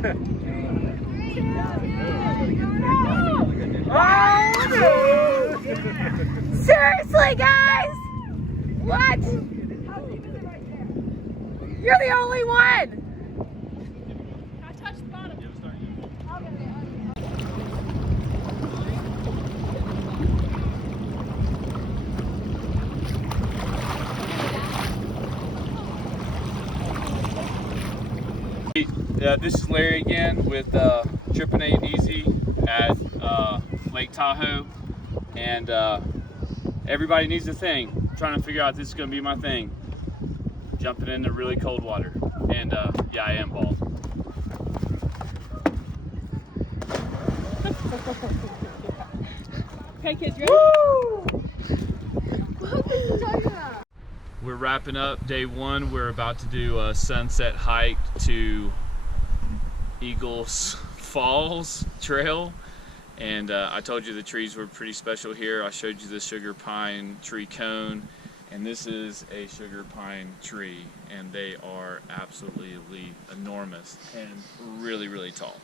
Oh, seriously, guys? What? You're the only one. I touched the bottom. This is Larry again with Trippin Easy at Lake Tahoe, and everybody needs a thing. I'm trying to figure out if this is going to be my thing. Jumping into really cold water, and yeah, I am bald. Okay, kids, ready? Woo! We're wrapping up day one. We're about to do a sunset hike to Eagles Falls Trail, and I told you the trees were pretty special here. I showed you the sugar pine tree cone, and this is a sugar pine tree, and they are absolutely enormous and really, really tall.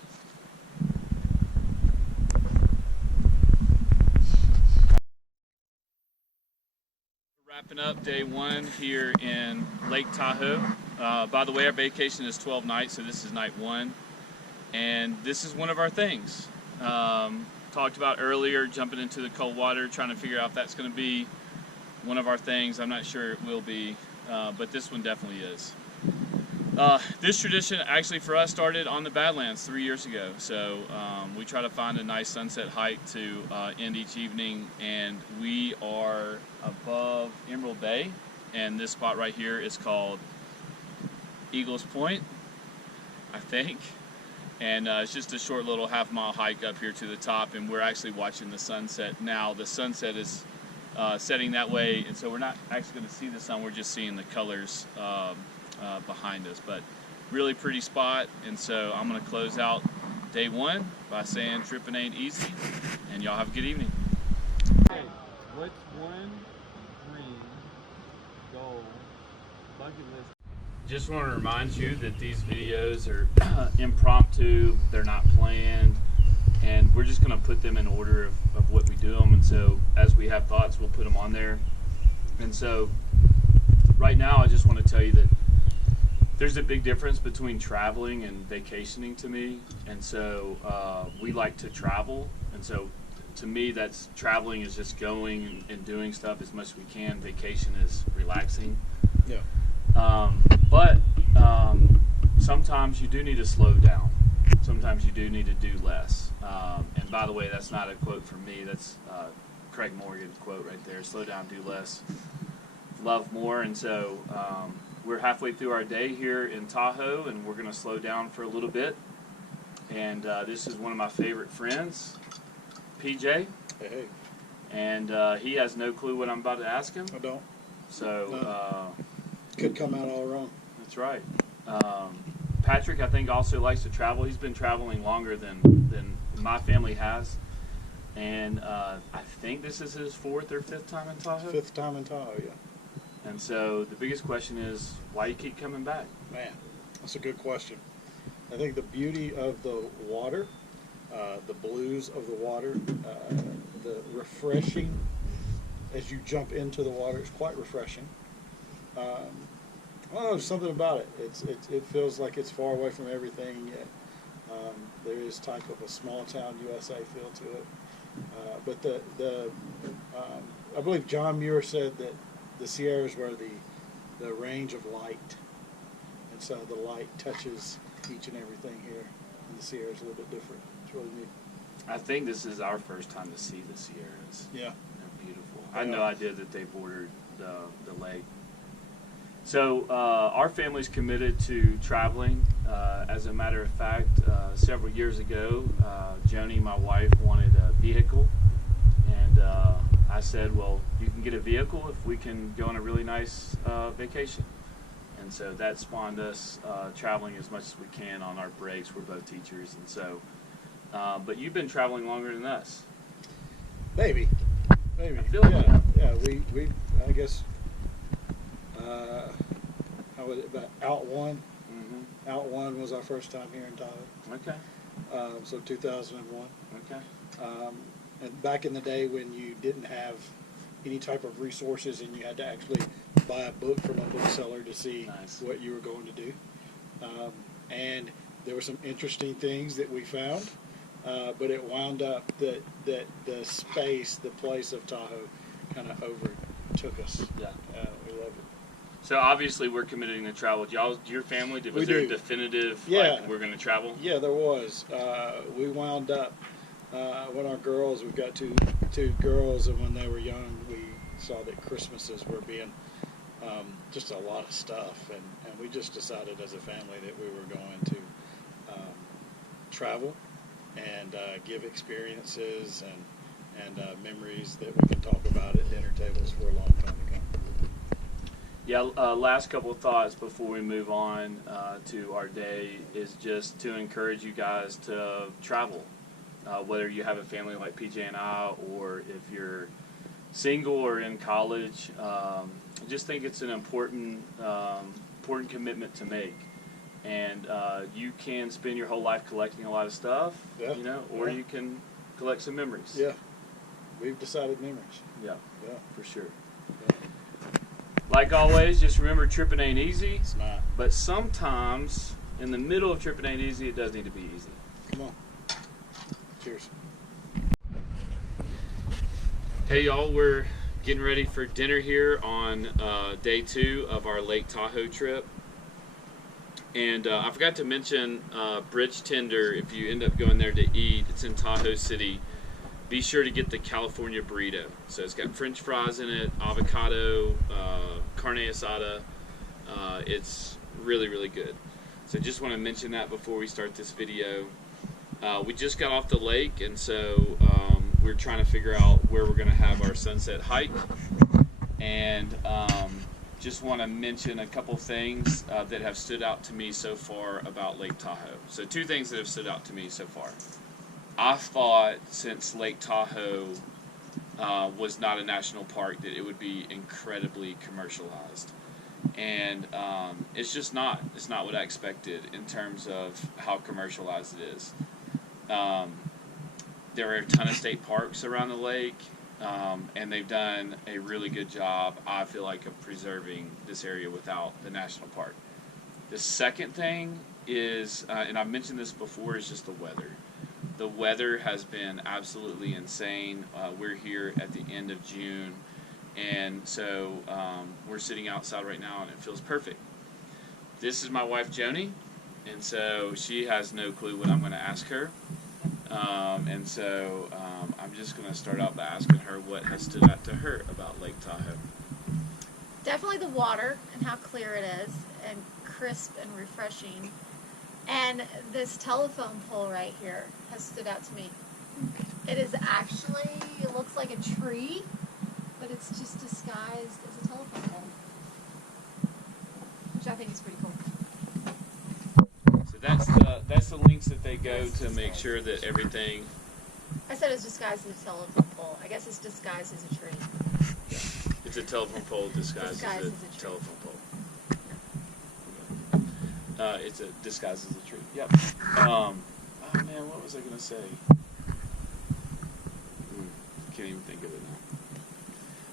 Wrapping up day one here in Lake Tahoe. By the way, our vacation is 12 nights, so this is night one. And this is one of our things. Talked about earlier, jumping into the cold water, trying to figure out if that's going to be one of our things. I'm not sure it will be, but this one definitely is. This tradition actually for us started on the Badlands 3 years ago. So we try to find a nice sunset hike to end each evening, and we are above Emerald Bay, and this spot right here is called Eagles Point, I think. And it's just a short little half-mile hike up here to the top, and we're actually watching the sunset now. The sunset is setting that way, and so we're not actually going to see the sun, we're just seeing the colors behind us. But really pretty spot, and so I'm going to close out day one by saying tripping ain't easy, and y'all have a good evening. Okay, what's one dream, goal, bucket list? Just want to remind you that these videos are impromptu, they're not planned, and we're just going to put them in order of what we do them, and so as we have thoughts, we'll put them on there. And so right now I just want to tell you that there's a big difference between traveling and vacationing to me, and so we like to travel, and so to me that's traveling is just going and doing stuff as much as we can. Vacation is relaxing. Yeah. But sometimes you do need to slow down. Sometimes you do need to do less. And by the way, that's not a quote from me. That's Craig Morgan's quote right there. Slow down, do less, love more. And so we're halfway through our day here in Tahoe, and we're going to slow down for a little bit. And this is one of my favorite friends, PJ. Hey. And he has no clue what I'm about to ask him. I don't. So No. Could come out all wrong. That's right. Patrick, I think, also likes to travel. He's been traveling longer than my family has. And I think this is his 4th or 5th time in Tahoe? 5th time in Tahoe, yeah. And so the biggest question is, why you keep coming back? Man, that's a good question. I think the beauty of the water, the blues of the water, the refreshing as you jump into the water is quite refreshing. I don't know, something about it. It feels like it's far away from everything, yet there is type of a small town USA feel to it. But I believe John Muir said that the Sierras were the range of light, and so the light touches each and everything here, and the Sierras a little bit different. It's really neat. I think this is our first time to see the Sierras. Yeah. They're beautiful. I had no idea that they bordered the lake. So our family's committed to traveling. As a matter of fact, several years ago, Joni, my wife, wanted a vehicle, and I said, well, you can get a vehicle if we can go on a really nice vacation. And so that spawned us traveling as much as we can on our breaks. We're both teachers, and so, but you've been traveling longer than us. Maybe. I feel like yeah, we I guess, how was it, about out one? Mm-hmm. Out One was our first time here in Tahoe. Okay. So 2001. Okay. And back in the day when you didn't have any type of resources and you had to actually buy a book from a bookseller to see Nice. what you were going to do. And there were some interesting things that we found, but it wound up that the space, the place of Tahoe kind of overtook us. Yeah. We loved it. So obviously we're committing to travel. Your family, was We there do. a definitive, Yeah. like, we're going to travel? Yeah, there was. We wound up when our girls, we've got two girls, and when they were young, we saw that Christmases were being just a lot of stuff, and we just decided as a family that we were going to travel and give experiences and memories that we can talk about at dinner tables for a long time to come. Yeah, last couple of thoughts before we move on to our day is just to encourage you guys to travel. Whether you have a family like PJ and I, or if you're single or in college, I just think it's an important commitment to make. And you can spend your whole life collecting a lot of stuff, Yeah. or Yeah. you can collect some memories. Yeah, we've decided memories. Yeah, Yeah, for sure. yeah. Like always, just remember tripping ain't easy, It's not. but sometimes in the middle of tripping ain't easy, it does need to be easy. Come on. Cheers. Hey y'all, we're getting ready for dinner here on day 2 of our Lake Tahoe trip. And I forgot to mention Bridge Tender. If you end up going there to eat, it's in Tahoe City. Be sure to get the California burrito. So it's got French fries in it, avocado, carne asada. It's really, really good. So just want to mention that before we start this video. We just got off the lake, and so we're trying to figure out where we're going to have our sunset hike. And just want to mention a couple things that have stood out to me so far about Lake Tahoe. So 2 things that have stood out to me so far. I thought since Lake Tahoe was not a national park that it would be incredibly commercialized. And it's just not. It's not what I expected in terms of how commercialized it is. There are a ton of state parks around the lake, and they've done a really good job, I feel like, of preserving this area without the national park. The second thing is, and I've mentioned this before, is just the weather. The weather has been absolutely insane. We're here at the end of June, and so we're sitting outside right now, and it feels perfect. This is my wife, Joni, and so she has no clue what I'm going to ask her. And so I'm just going to start out by asking her what has stood out to her about Lake Tahoe. Definitely the water and how clear it is and crisp and refreshing. And this telephone pole right here has stood out to me. It is actually, it looks like a tree, but it's just disguised as a telephone pole, which I think is pretty cool. So that's the links that they go to make sure that everything. I said it's disguised as a telephone pole. I guess it's disguised as a tree. It's a telephone pole disguised Disguised as as a a tree. telephone pole. It's a disguised as a tree. Yep. Oh man, what was I gonna say? Can't even think of it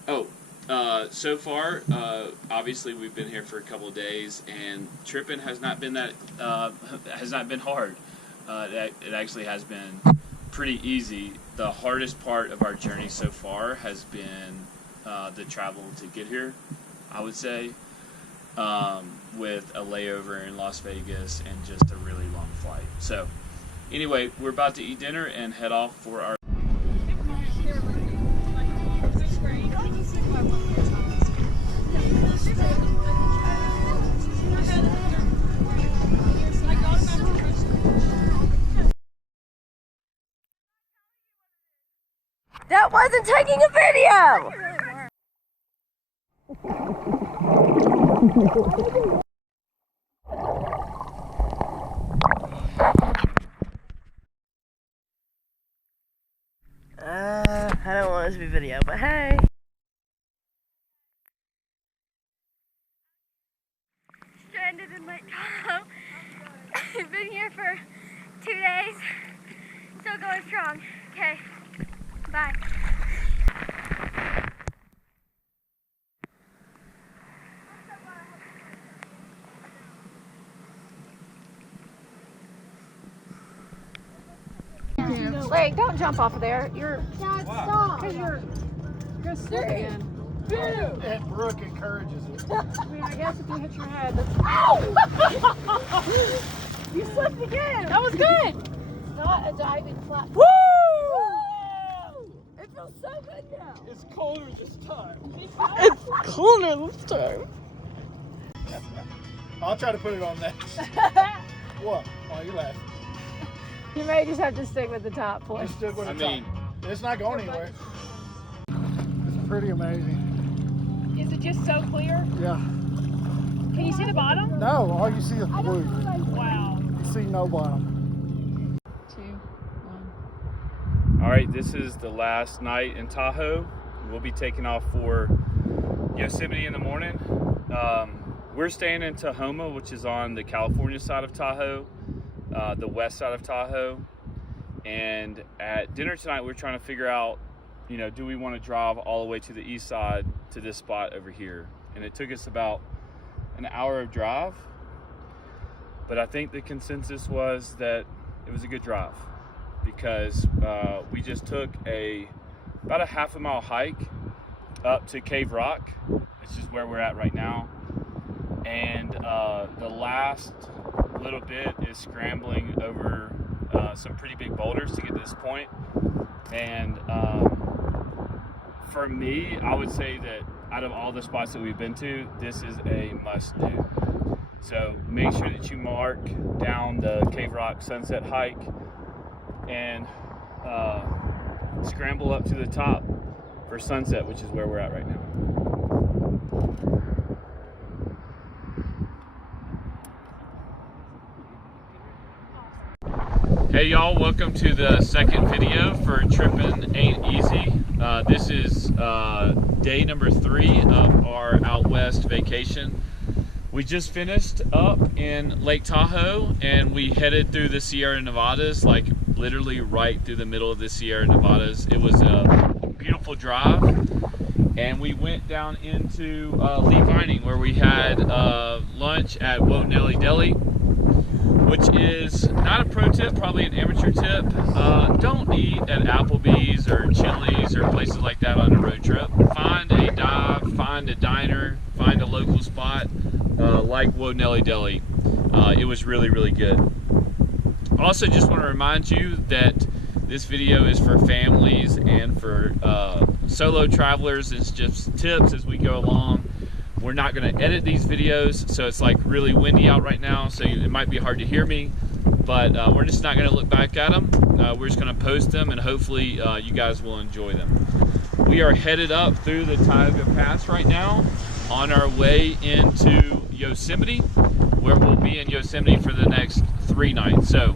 now. Oh, so far, obviously we've been here for a couple of days, and tripping has not been hard. It actually has been pretty easy. The hardest part of our journey so far has been the travel to get here, I would say, with a layover in Las Vegas and just a really long flight. So anyway, we're about to eat dinner and head off for our That wasn't taking a video! I don't want this to be video, but hey. Stranded in Lake Tahoe. Wait, don't jump off of there. You're Dad, stop. because you're gonna slip again. And Brooke encourages it. I mean, I guess if you hit your head, that's... Ow! You slipped again. That was good. It's not a diving platform. Woo! It feels so good now. It's colder this time. It's colder this time. I'll try to put it on next. What? Why are you laughing? You may just have to stick with the top I point. stood with I the mean, top. It's not going anywhere. It's pretty amazing. Is it just so clear? Yeah. Can you see the bottom? No, all you see is blue. Wow. You see no bottom. 2, 1. all right, this is the last night in Tahoe. We'll be taking off for Yosemite in the morning. We're staying in Tahoe, which is on the California side of Tahoe, the west side of Tahoe. And at dinner tonight, we're trying to figure out, you know, do we want to drive all the way to the east side to this spot over here? And it took us about an hour of drive, but I think the consensus was that it was a good drive because we just took about a half a mile hike up to Cave Rock, which is where we're at right now. And the last little bit is scrambling over some pretty big boulders to get to this point. And for me, I would say that out of all the spots that we've been to, this is a must do. So make sure that you mark down the Cave Rock sunset hike and scramble up to the top for sunset, which is where we're at right now. Hey y'all, welcome to the second video for Trippin' Ain't Easy. This is day number 3 of our out west vacation. We just finished up in Lake Tahoe and we headed through the Sierra Nevadas, like literally right through the middle of the Sierra Nevadas. It was a beautiful drive, and we went down into Lee Vining where we had lunch at Wotenelli Deli, which is not a pro tip, probably an amateur tip. Don't eat at Applebee's or Chili's or places like that on a road trip. Find a dive, find a diner, find a local spot like Wotenelli Deli. It was really, really good. Also, just want to remind you that this video is for families and for solo travelers. It's just tips as we go along. We're not going to edit these videos, so it's like really windy out right now, so it might be hard to hear me, but we're just not going to look back at them. We're just going to post them, and hopefully you guys will enjoy them. We are headed up through the Tahoe Pass right now on our way into Yosemite, where we'll be in Yosemite for the next 3 nights. So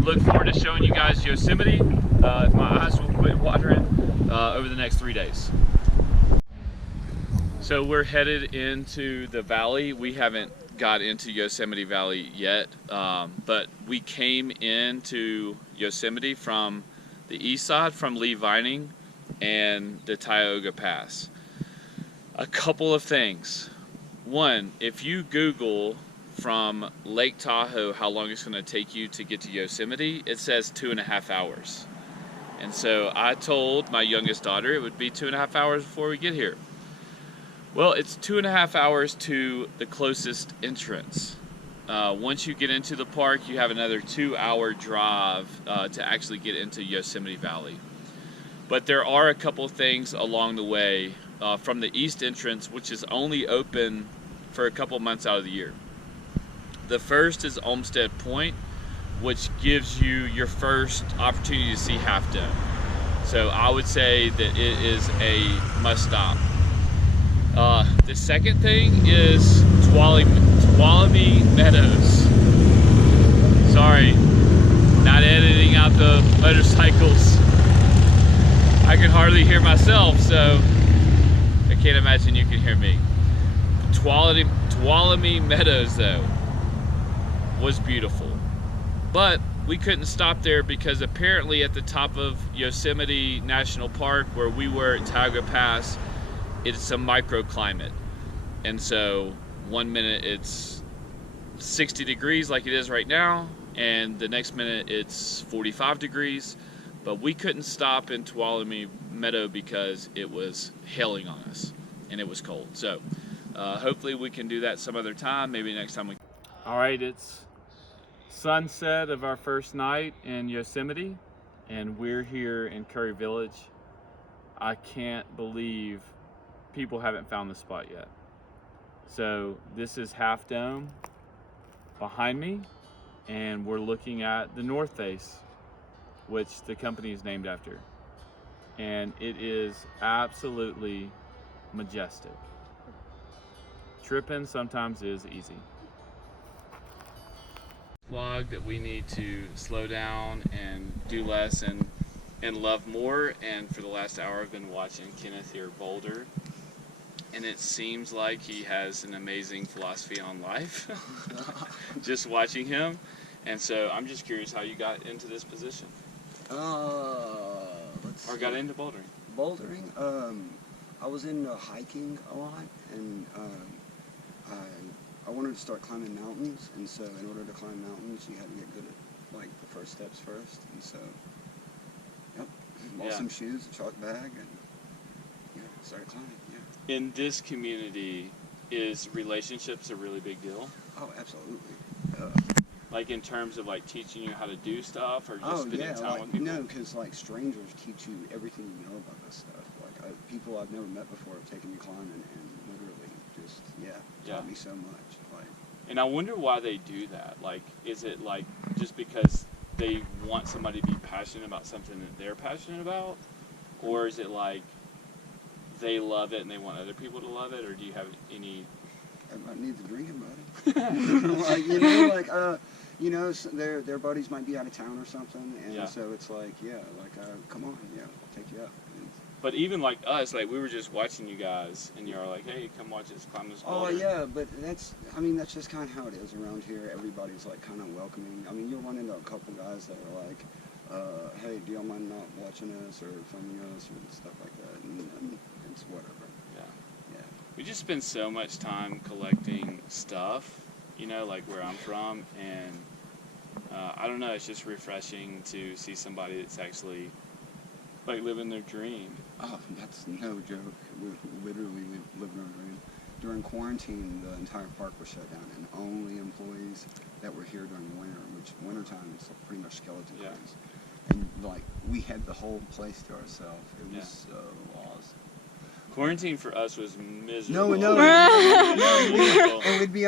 look forward to showing you guys Yosemite, if my eyes will quit watering, over the next 3 days. So we're headed into the valley. We haven't got into Yosemite Valley yet, but we came into Yosemite from the east side, from Lee Vining and the Tioga Pass. A couple of things. One, if you Google from Lake Tahoe how long it's going to take you to get to Yosemite, it says 2.5 hours. And so I told my youngest daughter it would be 2.5 hours before we get here. Well, it's 2.5 hours to the closest entrance. Once you get into the park, you have another 2-hour drive to actually get into Yosemite Valley. But there are a couple things along the way from the east entrance, which is only open for a couple months out of the year. The first is Olmsted Point, which gives you your first opportunity to see Half Dome. So I would say that it is a must stop. The second thing is Tuolumne Meadows. Sorry, not editing out the motorcycles. I can hardly hear myself, so I can't imagine you can hear me. Tuolumne Meadows, though, was beautiful. But we couldn't stop there because apparently at the top of Yosemite National Park, where we were at Tioga Pass, it's a microclimate. And so 1 minute it's 60 degrees like it is right now, and the next minute it's 45 degrees. But we couldn't stop in Tuolumne Meadow because it was hailing on us and it was cold. So hopefully we can do that some other time, maybe next time we. All right, it's sunset of our first night in Yosemite, and we're here in Curry Village. I can't believe people haven't found the spot yet. So this is Half Dome behind me, and we're looking at the North Face, which the company is named after. And it is absolutely majestic. Trippin' sometimes is easy. Vlog that we need to slow down and do less and love more. And for the last hour I've been watching Kenneth here boulder, and it seems like he has an amazing philosophy on life. Just watching him. And so I'm just curious how you got into this position. Or got into bouldering. Bouldering, I was into hiking a lot, and I wanted to start climbing mountains, and so in order to climb mountains, you had to get good at like the first steps first, and so bought some shoes, a chalk bag, and started climbing. Yeah. In this community, is relationships a really big deal? Oh, absolutely. Like in terms of like teaching you how to do stuff, or just spending time with people? No, because like strangers teach you everything you know about this stuff. Like people I've never met before have taken me climbing and literally just taught me so much. Like, and I wonder why they do that. Like, is it like just because they want somebody to be passionate about something that they're passionate about, or is it like they love it and they want other people to love it, or do you have any? Everybody needs a drinking buddy. Like, so their buddies might be out of town or something, and so it's like, come on, I'll take you up. But even like us, like we were just watching you guys, and you're like, hey, come watch us climb this boulder. Oh yeah, but that's just kind of how it is around here. Everybody's like kind of welcoming. I mean, you'll run into a couple guys that are like, hey, do y'all mind not watching us or filming us or stuff like that, and it's whatever. We just spend so much time collecting stuff, like where I'm from, and I don't know, it's just refreshing to see somebody that's actually like living their dream. Oh, that's no joke. We're literally living our dream. During quarantine, the entire park was shut down, and only employees that were here during winter, which wintertime is pretty much skeleton crews. And like we had the whole place to ourselves. It was so awesome. Quarantine for us was miserable. No. And we'd be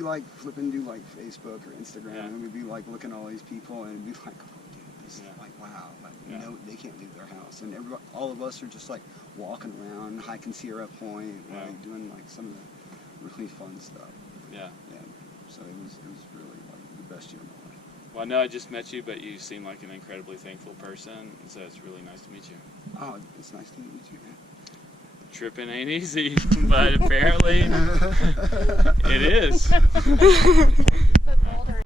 like flipping do like Facebook or Instagram, and we'd be like looking at all these people, and it'd be like, oh dude, this is like wow, like no, they can't leave their house, and all of us are just like walking around, hiking Sierra Point, like doing like some of the really fun stuff. Yeah. So it was really like the best year of my life. Well, I know I just met you, but you seem like an incredibly thankful person, and so it's really nice to meet you. Oh, it's nice to meet you, man. Tripping ain't easy, but apparently it is. But boulder.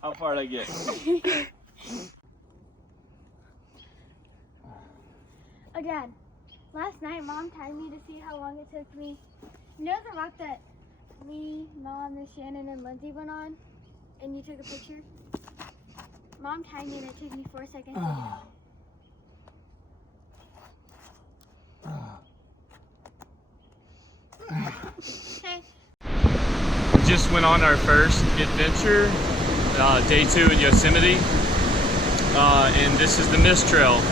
How far did I get? Again, last night Mom timed me to see how long it took me. You know the rock that me, Mom, and Shannon and Lindsay went on, and you took a picture? Mom timed me and it took me 4 seconds to get out. Okay. We just went on our first adventure, day 2 in Yosemite, and this is the Mist Trail.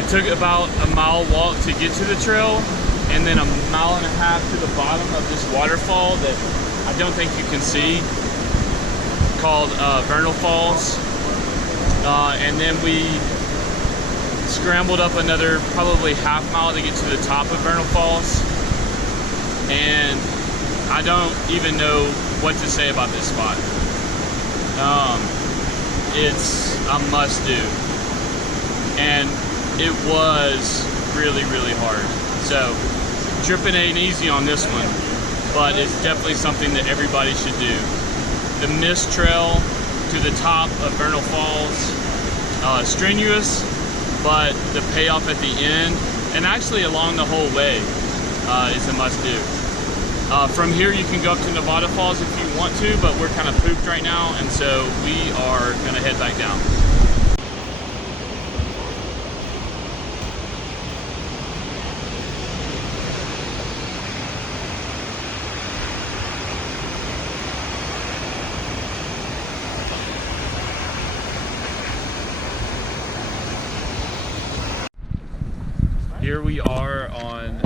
It took about a mile walk to get to the trail, and then a mile and a half to the bottom of this waterfall that I don't think you can see, called Vernal Falls, and then we scrambled up another probably half mile to get to the top of Vernal Falls, and I don't even know what to say about this spot. It's a must-do, and it was really, really hard. So tripping ain't easy on this one, but it's definitely something that everybody should do. The Mist Trail to the top of Vernal Falls, strenuous, but the payoff at the end, and actually along the whole way, is a must-do. From here you can go up to Nevada Falls if you want to, but we're kind of pooped right now, and so we are going to head back down. Here we are on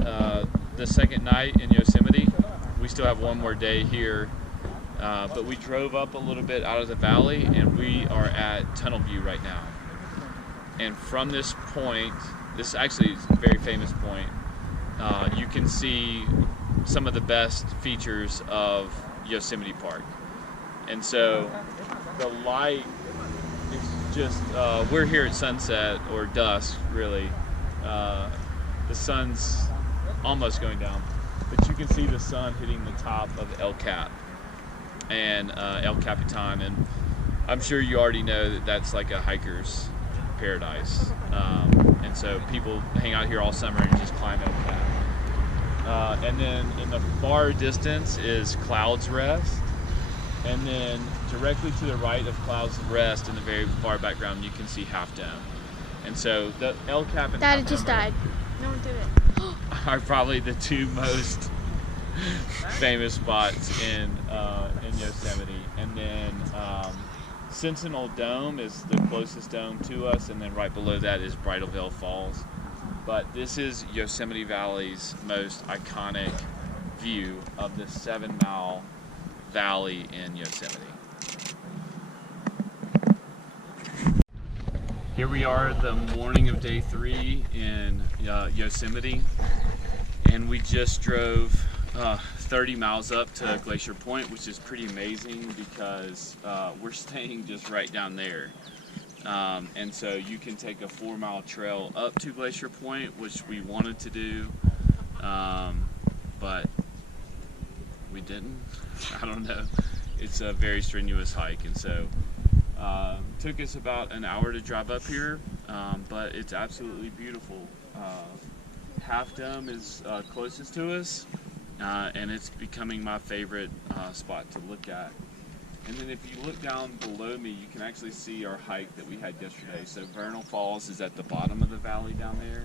the second night in Yosemite. We still have one more day here, but we drove up a little bit out of the valley and we are at Tunnel View right now. And from this point, this actually is a very famous point, you can see some of the best features of Yosemite Park. And so the light is just, we're here at sunset or dusk really. The sun's almost going down, but you can see the sun hitting the top of El Cap and El Capitan, and I'm sure you already know that that's like a hiker's paradise, and so people hang out here all summer and just climb El Cap. And then in the far distance is Cloud's Rest, and then directly to the right of Cloud's Rest in the very far background you can see Half Dome. And so the El Cap and Dad, Half it just Dome died. No one did it. are probably the two most famous spots in Yosemite. And then Sentinel Dome is the closest dome to us, and then right below that is Bridalveil Falls. But this is Yosemite Valley's most iconic view of the 7-mile valley in Yosemite. Here we are the morning of day 3 in Yosemite, and we just drove 30 miles up to Glacier Point, which is pretty amazing because we're staying just right down there. And so you can take a 4-mile trail up to Glacier Point, which we wanted to do, but we didn't. I don't know. It's a very strenuous hike, and so took us about an hour to drive up here, but it's absolutely beautiful. Half Dome is closest to us, and it's becoming my favorite spot to look at. And then if you look down below me, you can actually see our hike that we had yesterday. So Vernal Falls is at the bottom of the valley down there,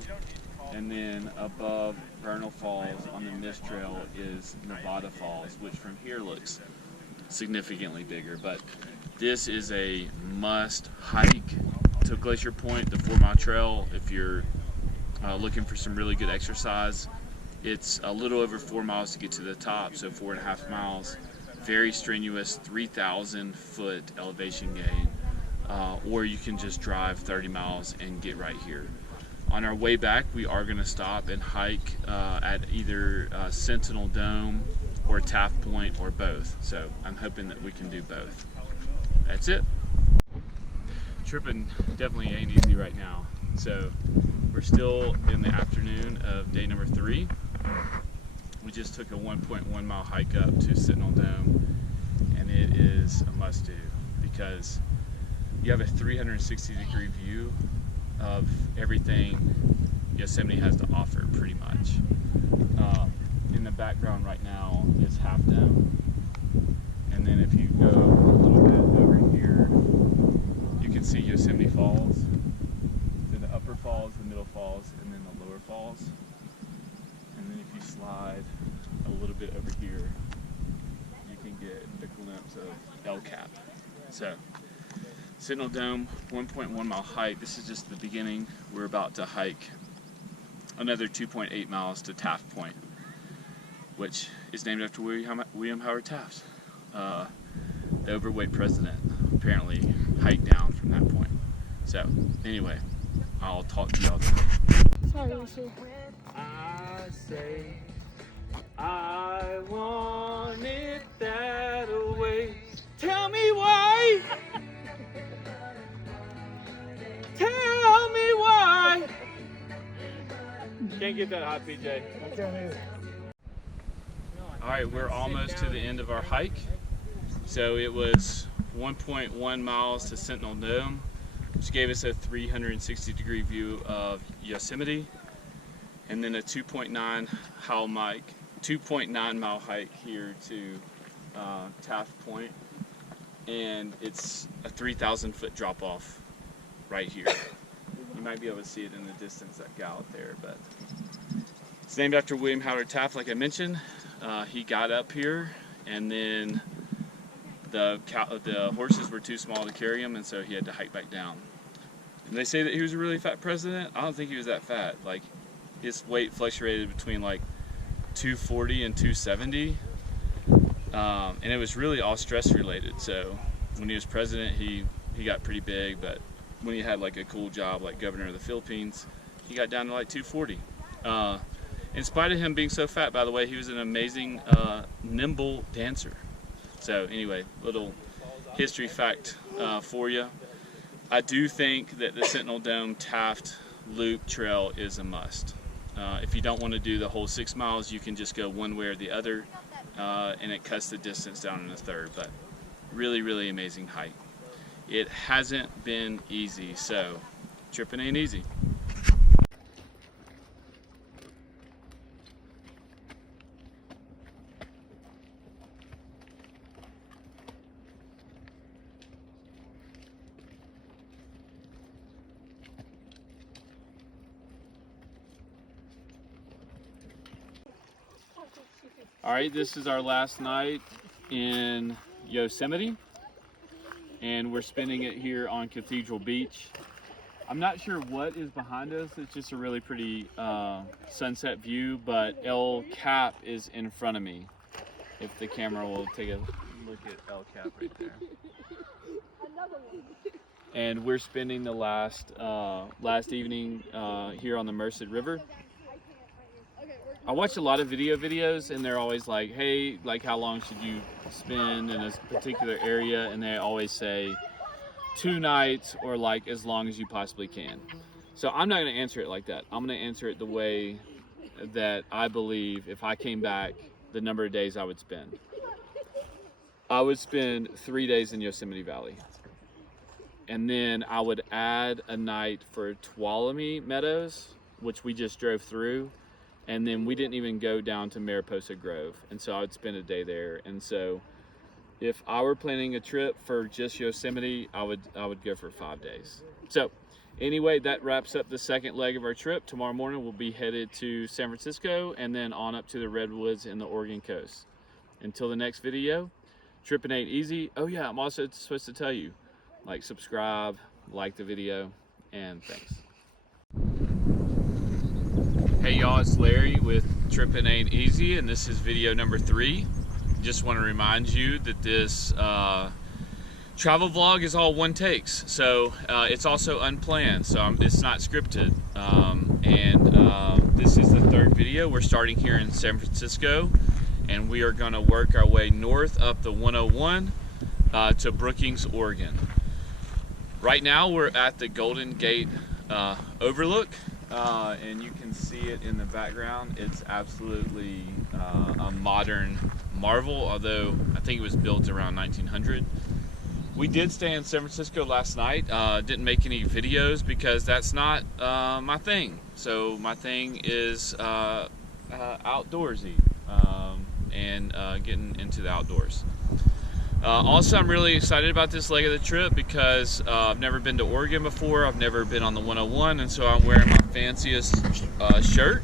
and then above Vernal Falls on the Mist Trail is Nevada Falls, which from here looks significantly bigger. But this is a must hike to Glacier Point, the 4-mile trail, if you're looking for some really good exercise. It's a little over 4 miles to get to the top, so 4.5 miles. Very strenuous, 3,000 foot elevation gain, or you can just drive 30 miles and get right here. On our way back, we are going to stop and hike at either Sentinel Dome or Taft Point or both. So I'm hoping that we can do both. That's it. Trippin definitely ain't easy right now. So we're still in the afternoon of day number 3. We just took a 1.1 mile hike up to Sentinel Dome, and it is a must do because you have a 360-degree view of everything Yosemite has to offer, pretty much. In the background right now is Half Dome, and then if you go a little bit over here, you can see Yosemite Falls. So the upper falls, the middle falls, and then the lower falls. And then if you slide a little bit over here, you can get a glimpse of El Cap. So, Sentinel Dome, 1.1 mile hike. This is just the beginning. We're about to hike another 2.8 miles to Taft Point, which is named after William Howard Taft, the overweight president. Apparently hiked down from that point. So, anyway, I'll talk to y'all then. Sorry, Lucy. I say I want it that way. Tell me why. Tell me why. Can't get that hot, PJ. All right, we're almost to the end of our hike. So it was 1.1 miles to Sentinel Dome, which gave us a 360-degree view of Yosemite, and then a 2.9 mile 2.9 mile hike here to Taft Point, and it's a 3,000 foot drop off right here. You might be able to see it in the distance, that gallop there, but it's named after William Howard Taft, like I mentioned. He got up here, and then the horses were too small to carry him, and so he had to hike back down. And they say that he was a really fat president. I don't think he was that fat. Like, his weight fluctuated between like 240 and 270, and it was really all stress related. So when he was president, he got pretty big, but when he had like a cool job like governor of the Philippines, he got down to like 240. In spite of him being so fat, by the way, he was an amazing nimble dancer. So anyway, little history fact for you. I do think that the Sentinel Dome Taft Loop Trail is a must. If you don't want to do the whole 6 miles, you can just go one way or the other, and it cuts the distance down in a third. But really, really amazing hike. It hasn't been easy, so tripping ain't easy. All right, this is our last night in Yosemite, and we're spending it here on Cathedral Beach. I'm not sure what is behind us. It's just a really pretty sunset view, but El Cap is in front of me. If the camera will take a look at El Cap right there. And we're spending the last evening here on the Merced River. I watch a lot of videos, and they're always like, hey, like, how long should you spend in a particular area? And they always say 2 nights, or like as long as you possibly can. So I'm not going to answer it like that. I'm going to answer it the way that I believe if I came back, the number of days I would spend. I would spend 3 days in Yosemite Valley. And then I would add a night for Tuolumne Meadows, which we just drove through. And then we didn't even go down to Mariposa Grove. And so I would spend a day there. And so if I were planning a trip for just Yosemite, I would go for 5 days. So anyway, that wraps up the second leg of our trip. Tomorrow morning we'll be headed to San Francisco and then on up to the Redwoods in the Oregon coast. Until the next video, tripping ain't easy. Oh yeah, I'm also supposed to tell you, like, subscribe, like the video, and thanks. Hey y'all, it's Larry with Trippin' Ain't Easy, and this is video number 3. Just want to remind you that this travel vlog is all one takes, so it's also unplanned, so it's not scripted. This is the 3rd video. We're starting here in San Francisco, and we are going to work our way north up the 101 to Brookings, Oregon. Right now we're at the Golden Gate Overlook. And you can see it in the background. It's absolutely a modern marvel, although I think it was built around 1900. We did stay in San Francisco last night. Didn't make any videos because that's not my thing. So my thing is outdoorsy and getting into the outdoors. Also, I'm really excited about this leg of the trip because I've never been to Oregon before. I've never been on the 101, and so I'm wearing my fanciest shirt.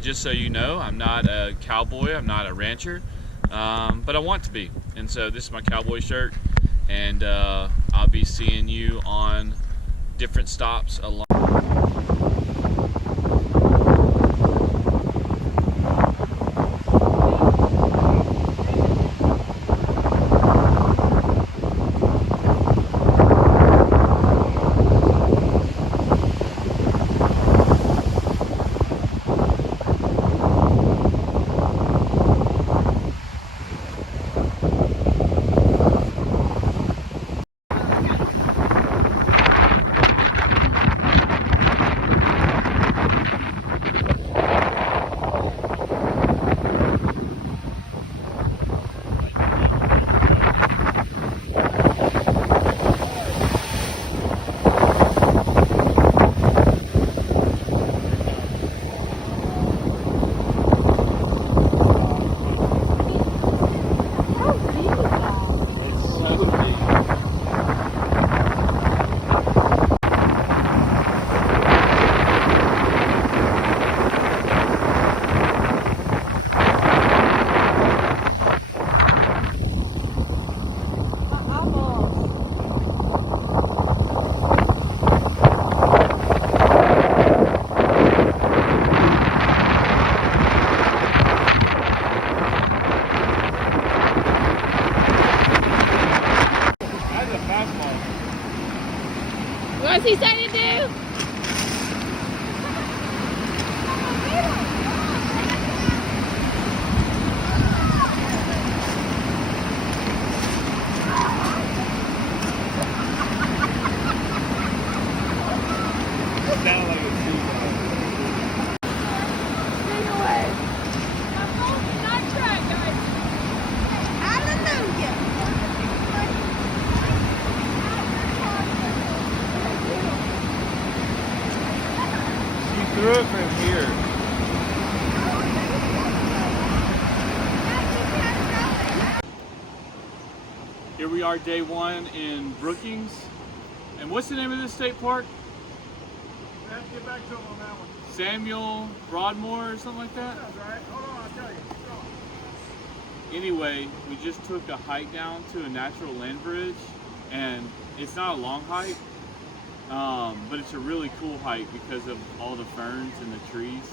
Just so you know, I'm not a cowboy, I'm not a rancher, but I want to be. And so this is my cowboy shirt, and I'll be seeing you on different stops along. What's he say to do? Sound like a seagull. Take away. She threw it from here. Here we are, day one in Brookings. And what's the name of this state park? I have to get back to him on that one. Samuel Broadmoor or something like that? That's right. Hold on, I'll tell you. Anyway, we just took a hike down to a natural land bridge, and it's not a long hike, but it's a really cool hike because of all the ferns and the trees.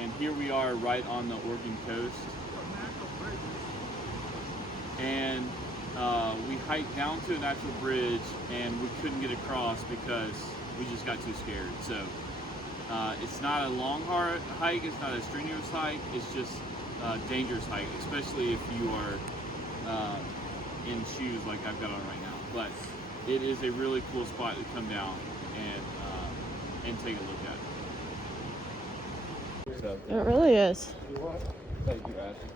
And here we are right on the Oregon coast. And we hiked down to a natural bridge, and we couldn't get across because we just got too scared. So it's not a long hard hike, it's not a strenuous hike, it's just a dangerous hike, especially if you are in shoes like I've got on right now. But it is a really cool spot to come down and take a look at. It really is. Thank you, Ashley.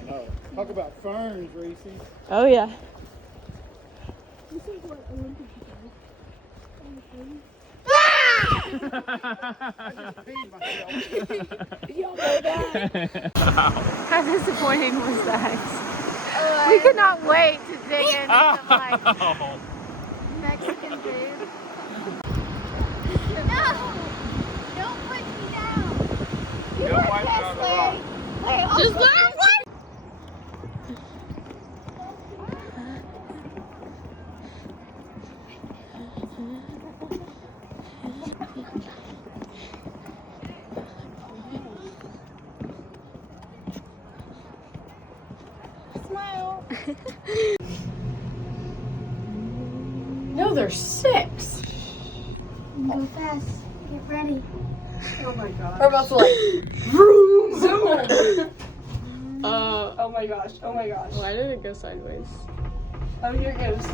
I know. Talk about ferns, Reese. Oh yeah. This is what Olympic Y'all know that? How disappointing was that? We could not wait to dig into some like Mexican food. No! Don't push me down! You Don't are wipe it on the rock. Just let her play. Smile! No, there's 6. Go fast. Get ready. Oh my god. We're about to like zoom. Oh my gosh. Oh my gosh. Why did it go sideways? Oh, here it goes.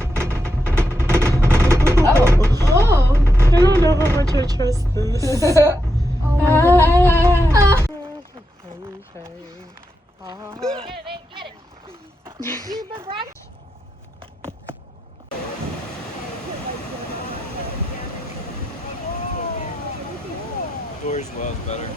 Oh. I don't know how much I trust this. Oh my god. Get it. You the rock. Yours was better.